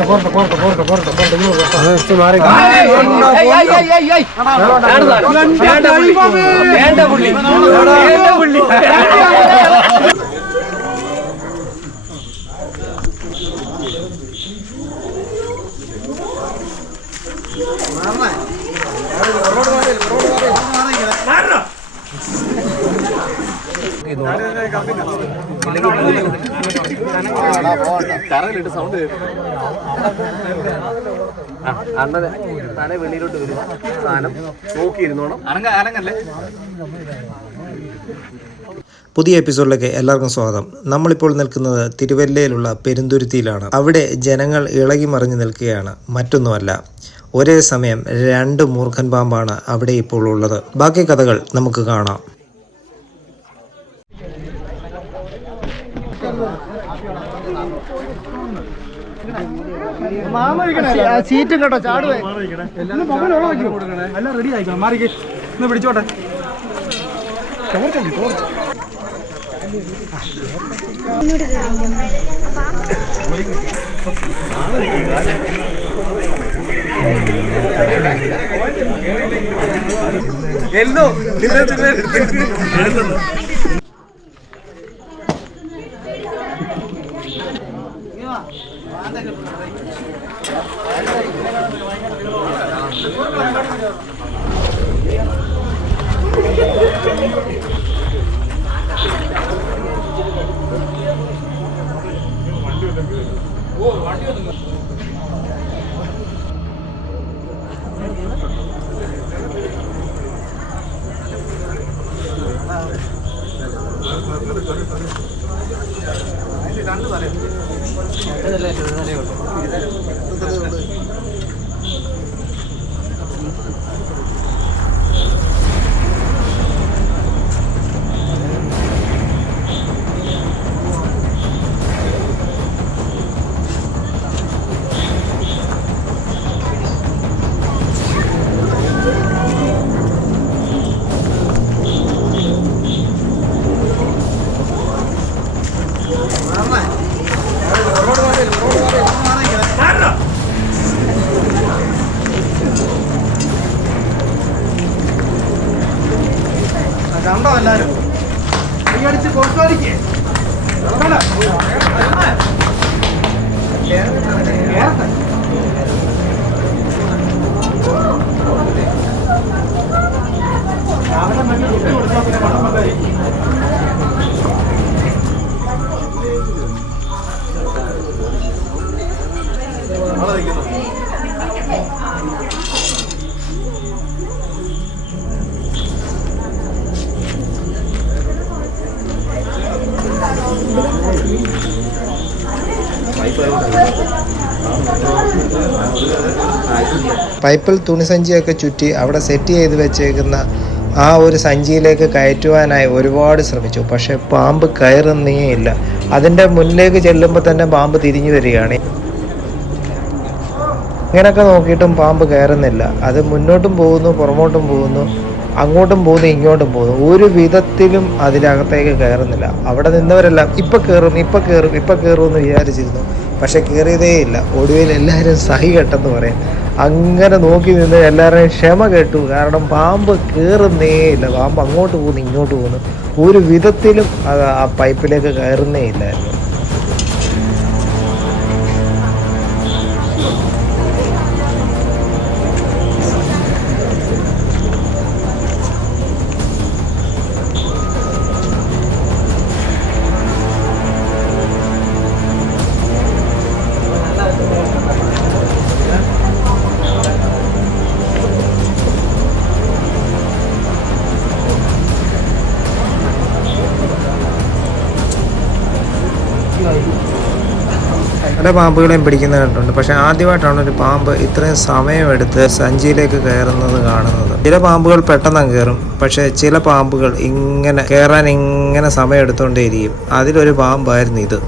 போர்ட்ட போர்ட்ட போர்ட்ட போர்ட்ட போர்ட்ட போர்ட்ட போர்ட்ட next மாறி ஏய் ஏய் ஏய் ஏய் வேண்ட புள்ளி? வேண்ட புள்ளி? வேண்ட புள்ளி? மாமா. അണ്ണനെ തല വെളിയിലോട്ട് വരും സാധനം നോക്കിയിരുന്നോണം ഇരുന്നോണം അനങ്ങല്ലേ പുതിയ എപ്പിസോഡിലേക്ക് എല്ലാവർക്കും സ്വാഗതം. നമ്മളിപ്പോൾ നിൽക്കുന്നത് തിരുവല്ലയിലുള്ള പെരുന്തുരുത്തിയിലാണ്. അവിടെ ജനങ്ങൾ ഇളകി മറിഞ്ഞു നിൽക്കുകയാണ്. മറ്റൊന്നുമല്ല ഒരേ സമയം രണ്ട് മൂർഖൻ പാമ്പാണ് അവിടെ ഇപ്പോൾ ഉള്ളത്. ബാക്കി കഥകൾ നമുക്ക് കാണാം. സീറ്റും കേട്ടോ ചാടുവേ. എല്ലാം റെഡി ആയിക്കണം മാറിക്ക്. ഒന്ന് പിടിച്ചോട്ടെ. എല്ലോ പൈപ്പിൽ തുണിസഞ്ചിയൊക്കെ ചുറ്റി അവിടെ സെറ്റ് ചെയ്ത് വെച്ചേക്കുന്ന ആ ഒരു സഞ്ചിയിലേക്ക് കയറ്റുവാനായി ഒരുപാട് ശ്രമിച്ചു. പക്ഷെ പാമ്പ് കയറുന്നേ ഇല്ല. അതിന്റെ മുന്നിലേക്ക് ചെല്ലുമ്പോൾ തന്നെ പാമ്പ് തിരിഞ്ഞു വരികയാണ്. ഇങ്ങനെയൊക്കെ നോക്കിയിട്ടും പാമ്പ് കയറുന്നില്ല. അത് മുന്നോട്ടും പോകുന്നു പുറമോട്ടും പോകുന്നു അങ്ങോട്ടും പോകുന്നു ഇങ്ങോട്ടും പോകുന്നു. ഒരു വിധത്തിലും അതിനകത്തേക്ക് കയറുന്നില്ല. അവിടെ നിന്നവരെല്ലാം ഇപ്പം കയറും ഇപ്പം കയറും ഇപ്പം കയറും എന്ന് വിചാരിച്ചിരുന്നു. പക്ഷേ കയറിയതേ ഇല്ല ഒടുവിൽ എല്ലാവരും സഹി കെട്ടെന്ന് പറയും. അങ്ങനെ നോക്കി നിന്ന് എല്ലാവരുടെയും ക്ഷമ കേട്ടു. കാരണം പാമ്പ് കയറുന്നേ ഇല്ല പാമ്പ് അങ്ങോട്ട് പോകുന്നു ഇങ്ങോട്ട് പോകുന്നു. ഒരു വിധത്തിലും അത് ആ പൈപ്പിലേക്ക് കയറുന്നേ ഇല്ലായിരുന്നു പല പാമ്പുകളെയും പിടിക്കുന്ന കണ്ടിട്ടുണ്ട്. പക്ഷെ ആദ്യമായിട്ടാണ് ഒരു പാമ്പ് ഇത്രയും സമയമെടുത്ത് സഞ്ചിയിലേക്ക് കയറുന്നത് കാണുന്നത്. ചില പാമ്പുകൾ പെട്ടെന്ന് കയറും. പക്ഷെ ചില പാമ്പുകൾ ഇങ്ങനെ കയറാൻ ഇങ്ങനെ സമയം എടുത്തുകൊണ്ടേയിരിക്കും അതിലൊരു പാമ്പായിരുന്നു ഇത്.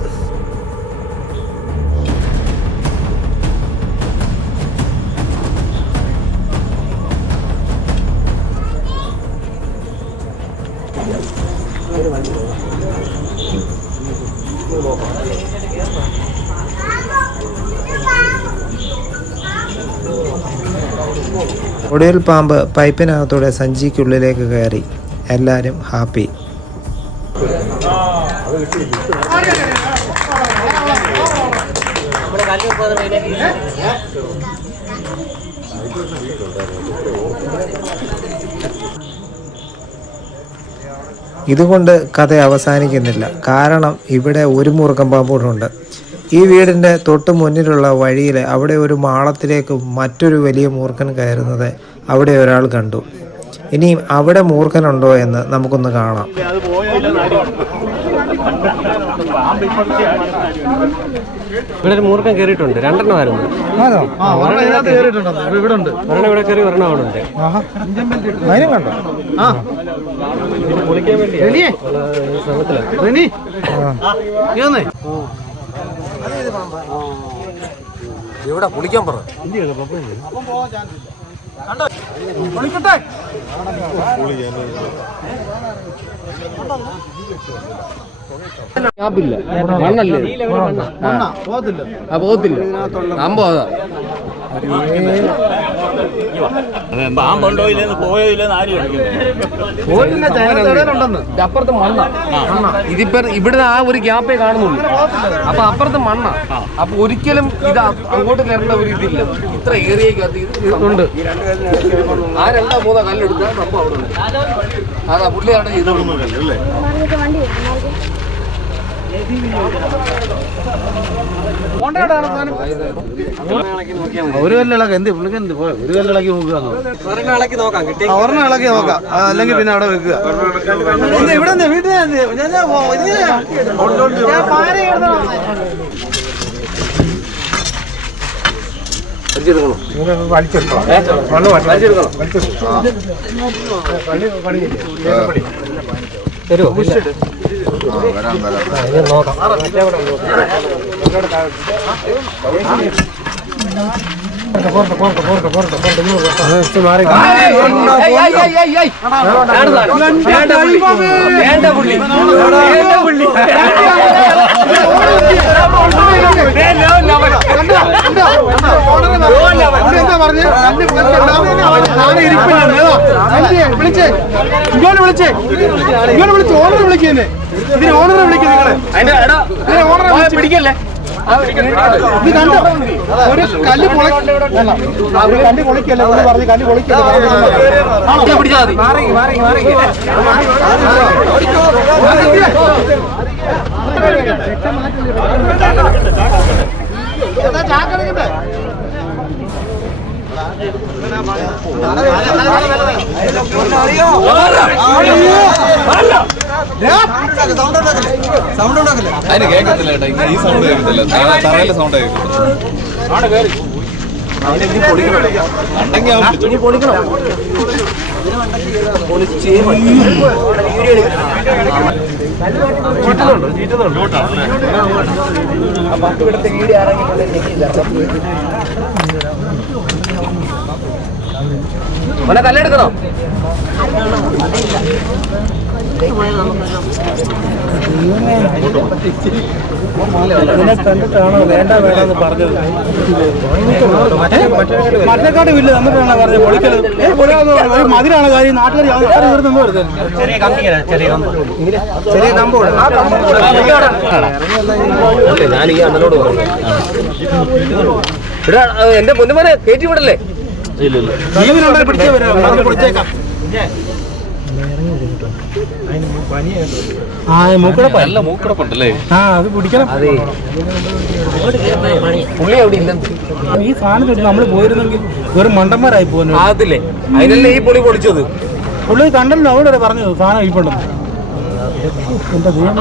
ഒടുവിൽ പാമ്പ് പൈപ്പിനകത്തൂടെ സഞ്ചിക്കുള്ളിലേക്ക് കയറി. എല്ലാവരും ഹാപ്പി. ഇതുകൊണ്ട് കഥ അവസാനിക്കുന്നില്ല. കാരണം ഇവിടെ ഒരു മുറുക്കം പാമ്പൂടുണ്ട് ഈ വീടിന്റെ തൊട്ട് മുന്നിലുള്ള വഴിയിൽ അവിടെ ഒരു മാളത്തിലേക്ക് മറ്റൊരു വലിയ മൂർഖൻ കയറുന്നത് അവിടെ ഒരാൾ കണ്ടു. ഇനി അവിടെ മൂർഖനുണ്ടോ എന്ന് നമുക്കൊന്ന് കാണാം. ഇവിടെ ഒരു മൂർഖൻ കയറിയിട്ടുണ്ട് രണ്ടെണ്ണമായിരുന്നു ഒരെണ്ണം ഇവിടെ ഇവിടെ കയറി ഒരെണ്ണം അവിടെ ഉണ്ട്. ആഹാ. അതിനും കണ്ടോ? ആ. പൊളിക്കാൻ വേണ്ടി റെനിയേ? ശ്രമത്തിലാണ് റെനി? നീ വന്നേ? എവിടെ പൊളിക്കാൻ പറ? വിളിക്കട്ടെ? മണ്ണല്ലേ? മണ്ണാ പോകത്തില്ല. സംഭവം അതാ പാമ്പുണ്ടോ ഇല്ലെന്ന് പോയോ ഇല്ലെന്ന് ആരും അപ്പുറത്ത് മണ്ണ. ഇതിപ്പോ ഇവിടെ ആ ഒരു ഗ്യാപ്പേ കാണുന്നുള്ളൂ. അപ്പൊ അപ്പുറത്ത് മണ്ണ. അപ്പൊ ഒരിക്കലും ഇത് അങ്ങോട്ട് കയറേണ്ട ഒരു ഇതില്ല. ഇത്ര ഏരിയക്കകത്ത് ഇത് ഉണ്ട്. ആ രണ്ടാ മൂന്നാ കല്ലെടുത്താൽ സംഭവം അവിടെ ഉണ്ട്. അതാ പുള്ളിയാണ് അവിടെ ചെയ്തോളൂ മാർഗത്തെ വണ്ടി വരും മാർഗം ഒരു കല്ലിളക്കം എന്ത്? പുള്ളിക്ക് എന്ത്? പോയ. ഒരു കല്ലിളക്കി നോക്കുക ഒരെണ്ണം ഇളക്കി നോക്കാം. അല്ലെങ്കിൽ പിന്നെ അവിടെ വെക്കുക. ഇവിടെ വലിച്ചെടുക്കണം വീട്ടിൽ വലിച്ചെടുക്കണം? ഞാൻ പോ- ഇതിനെയാ? വിളിച്ചേ. ഇങ്ങോട്ട് വിളിച്ചേ. ഇങ്ങോട്ട് വിളിച്ച് ഓണറെ വിളിക്കുന്നേ ഇതിന് ഓണറെ വിളിക്കുന്നേ നിങ്ങളെ ഓണറെ പിടിക്കല്ലേ ഇത് കണ്ടോ? ഒരു കല്ല് പൊളി. ഒരു കല്ല് പൊളിക്കല്ലേ? പുള്ളി പറഞ്ഞു കല്ല് പൊളിക്കല്ലേ? ആണോ? പിടിച്ചാൽ മതി. അതിന് കേൾക്കത്തില്ല കേട്ടോ ഈ സൗണ്ട് കേൾക്കത്തില്ല തറയിലെ സൗണ്ട് കേൾക്കത്തില്ല ഉണ്ടെങ്കിൽ. മോനെ കല്ലെടുക്കണോ മറ്റേക്കാട്ട് വില്ല തന്നിട്ടാണ് പറഞ്ഞത്? പൊളിക്കൽ. ഒരു മതിലാണ് കാര്യം. നാട്ടുകാർ ആൾക്കാർ ഇവിടെ നിന്ന് വരുന്നത് ചെറിയ കമ്പോട് ഞാൻ ഈ അണ്ണനോട് പറഞ്ഞു എന്റെ പൊന്നുമോനെ കയറ്റി വിടല്ലേ? ജീവനുണ്ടെങ്കിൽ പിടിച്ചേ വരാം നമുക്ക് പൊളിച്ചേക്കാം ആ മൂക്കിടപ്പുണ്ടല്ലേ? അത് പിടിക്കണം. അതെ. പുള്ളി അവിടെ ഇല്ലെന്ന്. ഈ സാധനം കിട്ടി നമ്മൾ പോയിരുന്നെങ്കിൽ വെറും മണ്ടന്മാരായി പോകുന്നു അതില്ലേ? അതിനല്ലേ ഈ പൊളി പൊളിച്ചത്? പുള്ളി കണ്ടല്ലോ അവിടെ പറഞ്ഞത് സാധനം ഇരിപ്പുണ്ടെന്ന്. ദൈവമേ.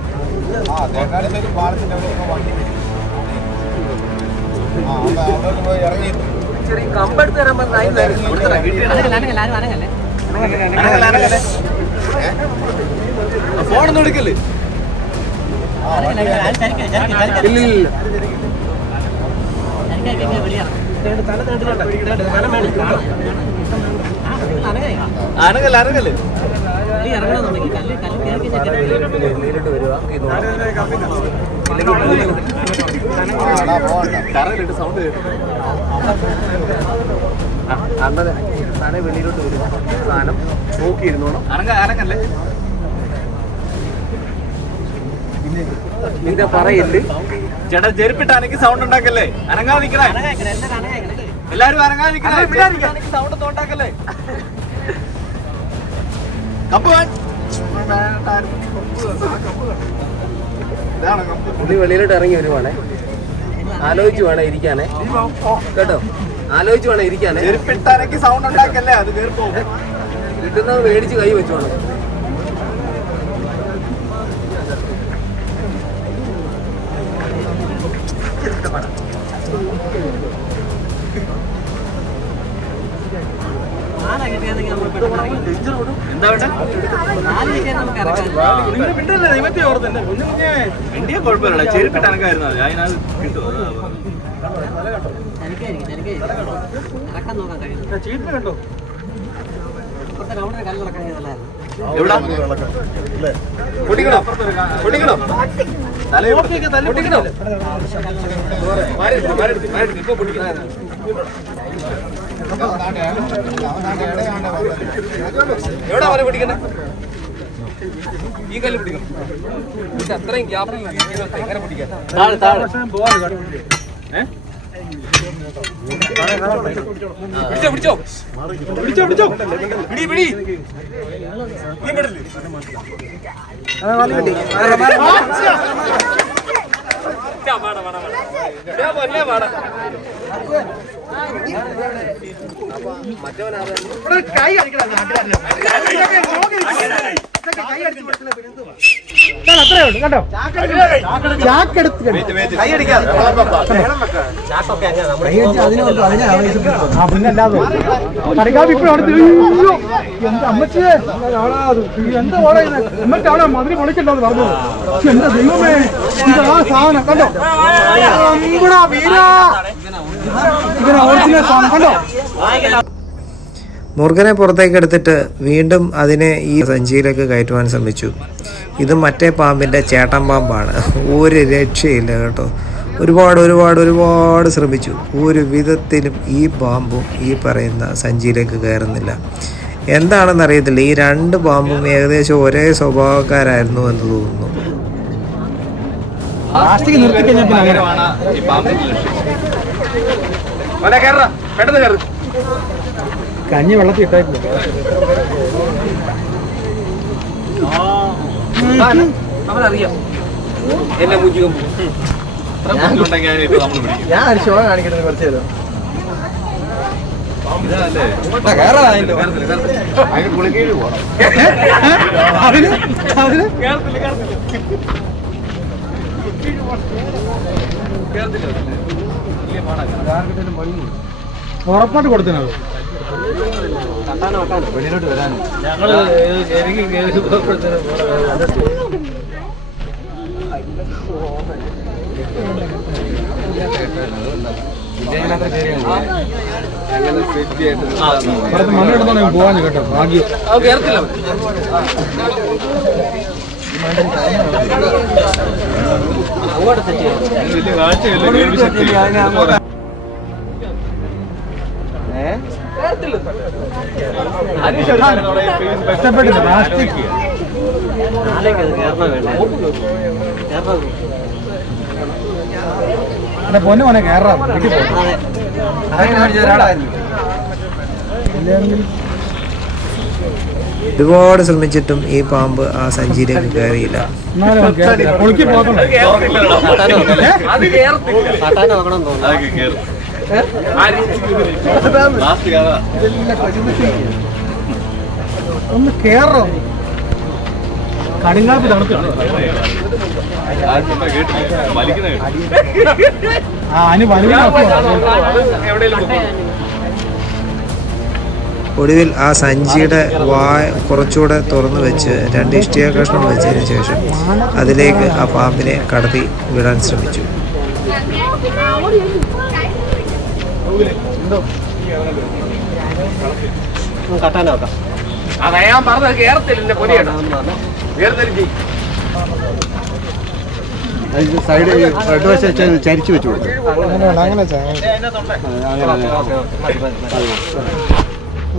ചെറിയ കമ്പെടുത്ത് തരാൻ ഫോണൊന്നും എടുക്കല്ലേ? ഇല്ല ഇല്ല അനങ്ങല്ല അനങ്ങല്ലേ? നേരിട്ട് വരുക സൗണ്ട് വെളിയിലോട്ട് വരിക സാധനം നോക്കിയിരുന്നോണം അനങ്ങ അനങ്ങല്ലേ നിന്റെ പറയില്ല ചേട്ടാ ചെരുപ്പിട്ട് അനക്ക് സൗണ്ട് ഉണ്ടാക്കല്ലേ അനങ്ങാതിക്കണേ എല്ലാരും അനങ്ങാതിക്കണേ സൗണ്ട് ഉണ്ടാക്കല്ലേ പുള്ളി വെളിയിലോട്ട് ഇറങ്ങി വരുവാണേ. ആലോചിച്ചു വേണേ ഇരിക്കാനേ. കേട്ടോ? ആലോചിച്ചു വേണേ ഇരിക്കാനേ. സൗണ്ട് ഉണ്ടാക്കല്ലേ? അത് കിട്ടുന്നത് മേടിച്ച് കൈ വെച്ചോണം കുഴപ്പമില്ല ചെരുപ്പിട്ട് അനക്കായിരുന്നു മതി അതിനത് കിട്ടും കണ്ടോ? എവിടാ? പൊട്ടിക്കണോ ഇപ്പൊ പൊട്ടിക്കണം എവിടാ വരെ പിടിക്കണേ ഈ കല്ല് പിടിക്കണം. പക്ഷെ അത്രയും ഗ്യാപ്പ് എങ്ങനെ പിടിക്കാൻ താഴെ താഴെ. പിടിച്ചോ പിടിച്ചോ? പിടിച്ചോ പിടിച്ചോ? പിടി പിടി. നീ പെടില്ലേ മറ്റവനാണ് കൈ അടിക്കണം നാട്ടുകാരനെ. കൈ എന്തുവാ? അത്രേ ഉള്ളൂ കേട്ടോ ചാക്കെടുത്ത് കൈ അടിക്കാതെ ആ പിന്നല്ലാതെ. കറികാവ് ഇപ്പൊ അവിടെ അയ്യോ എന്താ അമ്മച്ചിയെ എന്താ ഓടെ എന്നിട്ട് അവിടെ മതിരി പൊളിക്കണ്ടോന്ന് പറഞ്ഞു എന്താ ദൈവമേ? ഇതാ സാധനം കണ്ടോ? വീരാ. മുറുകനെ പുറത്തേക്ക് എടുത്തിട്ട് വീണ്ടും അതിനെ ഈ സഞ്ചിയിലേക്ക് കയറ്റുവാൻ ശ്രമിച്ചു. ഇത് മറ്റേ പാമ്പിന്റെ ചേട്ടൻ പാമ്പാണ്. ഒരു രക്ഷയില്ല കേട്ടോ. ഒരുപാട് ഒരുപാട് ഒരുപാട് ശ്രമിച്ചു. ഒരു വിധത്തിലും ഈ പാമ്പും ഈ പറയുന്ന സഞ്ചിയിലേക്ക് കയറുന്നില്ല. എന്താണെന്ന് അറിയത്തില്ല ഈ രണ്ട് പാമ്പും ഏകദേശം ഒരേ സ്വഭാവക്കാരായിരുന്നു എന്ന് തോന്നുന്നു പ്ലാസ്റ്റിക് നിർത്തി കഴിഞ്ഞാൽ പിന്നെ അങ്ങനെ ഈ പാമ്പിന്റെ ലക്ഷ്യം അവനെ കയറ പെട്ടെന്ന് കയറ് കഞ്ഞി വെള്ളത്തിൽ ഇട്ടായിരുന്നു അവനറിയാം എന്നെ അതിനെ നമ്മൾ ഞാൻ ഒരു ഷോ കാണിക്കുന്നത് കുറച്ച് നേരം. ഇതല്ലേ അതിന് കുളിക്കീഴ് പോകണം അതിന് അതിന് ഉറപ്പായിട്ട് കൊടുത്തത് പുറത്ത് മണ്ണെടുത്തോണ്ട് പോവാൻ കേട്ടോ. ഭാഗ്യം. അവൻ കഷ്ടപ്പെട്ടില്ല പ്ലാസ്റ്റിക്. എന്റെ പൊന്നു മോനെ കയറാം. ഇല്ലെങ്കിൽ ഒരുപാട് ശ്രമിച്ചിട്ടും ഈ പാമ്പ് ആ സഞ്ചിയിലേക്ക് കയറിയില്ല. ഒന്ന് കേറോ കടുങ്ങാപ്പ് തണുപ്പ് ആ അനു വലിയ. ഒടുവിൽ ആ സഞ്ചിയുടെ വായ കുറച്ചുകൂടെ തുറന്നു വെച്ച് രണ്ട് ഇഷ്ടിക കഷ്ണം വെച്ചതിന് ശേഷം അതിലേക്ക് ആ പാമ്പിനെ കടത്തി വിടാൻ ശ്രമിച്ചു അതാ ഞാൻ പറഞ്ഞത് കേറത്തില്ല എന്റെ പൊരിയാണ് വേർതിരിച്ച് സൈഡ് ഇടവശം ചരിച്ചു വെച്ചു കൊടുത്തു അങ്ങനെയുണ്ട് അങ്ങനെ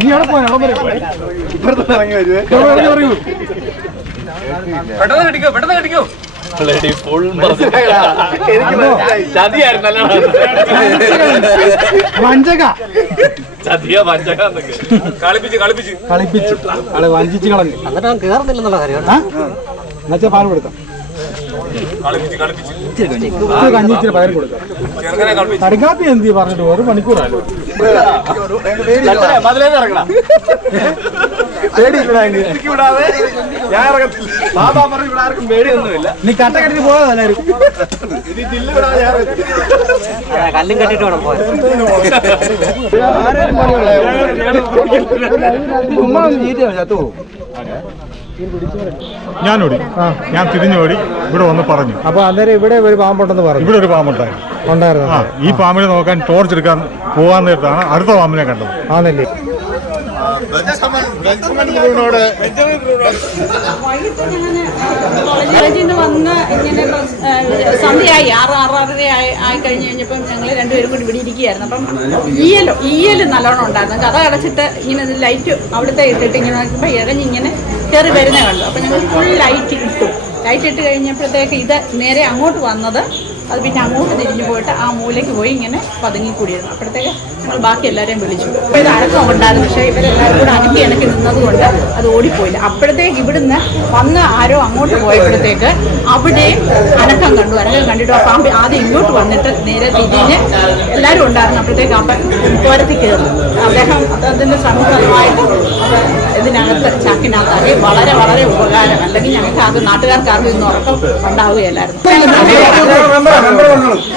ഇനി അവിടെ പോയാ അവിടെ ഇപ്പുറത്ത് ഇറങ്ങി വരുവേ പറയൂ പെട്ടെന്ന് കടിക്കോ. പെട്ടെന്ന് കടിക്കോ കളിപ്പിച്ച് കളിപ്പിച്ച്. കളിപ്പിച്ചു. വഞ്ചിച്ച് കളഞ്ഞു. എന്നിട്ട് അവൻ കേറുന്നില്ലെന്നുള്ള കാര്യമാണ്. എന്നുവെച്ചാൽ പാൽ കൊടുക്കാം. കളിപ്പിച്ച് കളിപ്പിച്ച് ഇച്ചിരി കഞ്ഞി ഇച്ചിരി പയർ പറഞ്ഞിട്ട് ഒരു മണിക്കൂറായാലും നീ കട്ട കെട്ടിട്ട് പോകാതെ എല്ലാവരും ഇത് ജില്ല വിടാതെ ഞാൻ ഇറങ്ങത്തില്ല. കല്ലും കെട്ടിട്ട് വേണം പോകാൻ ഞാനോടി. ഞാൻ തിരിഞ്ഞോടി. ഇവിടെ വന്ന് പറഞ്ഞു. അപ്പൊ അന്നേരം ഇവിടെ ഒരു പാമ്പുണ്ടെന്ന് പറഞ്ഞു. ഇവിടെ ഒരു പാമ്പുണ്ടായി. ഉണ്ടായിരുന്നു. ആ ഈ പാമ്പിനെ നോക്കാൻ ടോർച്ച് എടുക്കാൻ പോകാൻ നേരത്താണ് അടുത്ത പാമ്പിനെ കണ്ടത്. ആണല്ലേ? കോളേജിൽ നിന്ന് വന്ന് ഇങ്ങനെ സന്ധ്യയായി. ആറ് ആറാറര ആയി ആയി കഴിഞ്ഞ് കഴിഞ്ഞപ്പം ഞങ്ങൾ രണ്ടുപേരും കൂടി ഇവിടെ ഇരിക്കുകയായിരുന്നു. അപ്പം ഈയൽ ഈയൽ നല്ലോണം ഉണ്ടായിരുന്നു. കഥ അടച്ചിട്ട് ഇങ്ങനെ ലൈറ്റ് അവിടുത്തെ ഇട്ടിട്ട് ഇങ്ങനെ നോക്കുമ്പോൾ ഇഴഞ്ഞിങ്ങനെ കയറി വരുന്നേ കണ്ടു അപ്പം ഞങ്ങൾ ഫുൾ ലൈറ്റ് ഇട്ടു. ലൈറ്റ് ഇട്ട് കഴിഞ്ഞപ്പോഴത്തേക്ക് ഇത് നേരെ അങ്ങോട്ട് വന്നത്. അത് പിന്നെ അങ്ങോട്ട് തിരിഞ്ഞു പോയിട്ട് ആ മൂലയ്ക്ക് പോയി ഇങ്ങനെ പതുങ്ങിക്കൂടിയിരുന്നു അപ്പോഴത്തേക്ക് ഞങ്ങൾ ബാക്കി എല്ലാവരെയും വിളിച്ചു. അപ്പോൾ ഇത് അടക്കം ഉണ്ടായിരുന്നു. പക്ഷേ ഇവരെല്ലാവരും കൂടെ അനക്കി അനക്കി നിന്നതുകൊണ്ട് അത് ഓടിപ്പോയില്ല. അപ്പോഴത്തേക്ക് ഇവിടുന്ന് വന്ന് ആരോ അങ്ങോട്ട് പോയപ്പോഴത്തേക്ക് അവിടെയും അനക്കം കണ്ടു. അനക്കം കണ്ടിട്ട് ആ പാമ്പ് ആദ്യം ഇങ്ങോട്ട് വന്നിട്ട് നേരെ തിരിഞ്ഞ് എല്ലാവരും ഉണ്ടായിരുന്നു. അപ്പോഴത്തേക്ക് അപ്പം പുരത്തി കയറി അദ്ദേഹം അതിന്റെ സമൂഹമായിട്ട് ഇതിനകത്ത് ചാക്കിനകത്താക്കി വളരെ വളരെ ഉപകാരം. അല്ലെങ്കിൽ ഞങ്ങൾക്ക് അത് നാട്ടുകാർക്ക് ആർക്കും ഇന്ന് ഉറക്കം ഉണ്ടാവുകയല്ലായിരുന്നു.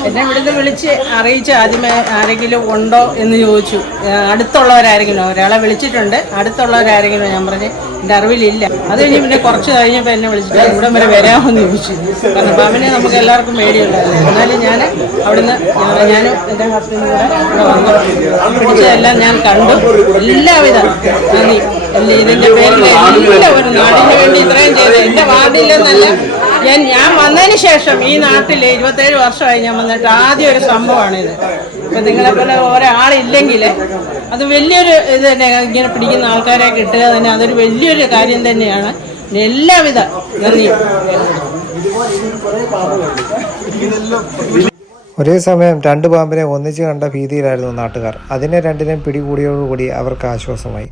എന്നെ ഇവിടുന്ന് വിളിച്ച് അറിയിച്ച് ആദ്യമേ ആരെങ്കിലും ഉണ്ടോ എന്ന് ചോദിച്ചു. അടുത്തുള്ളവരായിരിക്കും അടുത്തുള്ളവരാരെങ്കിലും ഒരാളെ വിളിച്ചിട്ടുണ്ട്. അടുത്തുള്ളവരാരെങ്കിലും ഞാൻ പറഞ്ഞ് എന്റെ അറിവിലില്ല. അത് കഴിഞ്ഞ് പിന്നെ കുറച്ച് കഴിഞ്ഞപ്പോൾ എന്നെ വിളിച്ചിട്ട് ഇവിടം വരെ വരാമെന്ന് ചോദിച്ചു. കാരണം പാമ്പിനെ നമുക്ക് എല്ലാവർക്കും പേടിയുണ്ടായിരുന്നു എന്നാലും ഞാൻ അവിടുന്ന് ഞാനും എന്റെ ഹസ്ബൻഡും കൂടെ ഇവിടെ വന്നു. ഞാൻ കണ്ടു. എല്ലാവിധ നന്ദി. ഇതിന്റെ പേരിൽ ഒരു നാടിന് വേണ്ടി ഇത്രയും ചെയ്ത് എന്റെ വാർഡില്ലെന്നല്ല ഞാൻ ഞാൻ വന്നതിന് ശേഷം ഈ നാട്ടിൽ ഇരുപത്തേഴ് വർഷമായി ഞാൻ വന്നിട്ട് ആദ്യം ഒരു സംഭവമാണിത്. ഇപ്പം നിങ്ങളെ പോലെ ഒരാളില്ലെങ്കിൽ അത് വലിയൊരു ഇത് തന്നെ ഇങ്ങനെ പിടിക്കുന്ന ആൾക്കാരെ കിട്ടുക തന്നെ അതൊരു വലിയൊരു കാര്യം തന്നെയാണ്. എല്ലാവിധ നന്ദിയും. ഒരേ സമയം രണ്ട് പാമ്പിനെ ഒന്നിച്ച് കണ്ട ഭീതിയിലായിരുന്നു നാട്ടുകാർ. അതിനെ രണ്ടിനെയും പിടികൂടിയോടുകൂടി അവർക്ക് ആശ്വാസമായി.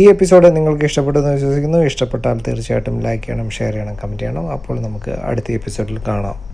ഈ എപ്പിസോഡ് നിങ്ങൾക്ക് ഇഷ്ടപ്പെട്ടു എന്ന് വിശ്വസിക്കുന്നു. ഇഷ്ടപ്പെട്ടാൽ തീർച്ചയായിട്ടും ലൈക്ക് ചെയ്യണം ഷെയർ ചെയ്യണം കമന്റ് ചെയ്യണം. അപ്പോൾ നമുക്ക് അടുത്ത എപ്പിസോഡിൽ കാണാം.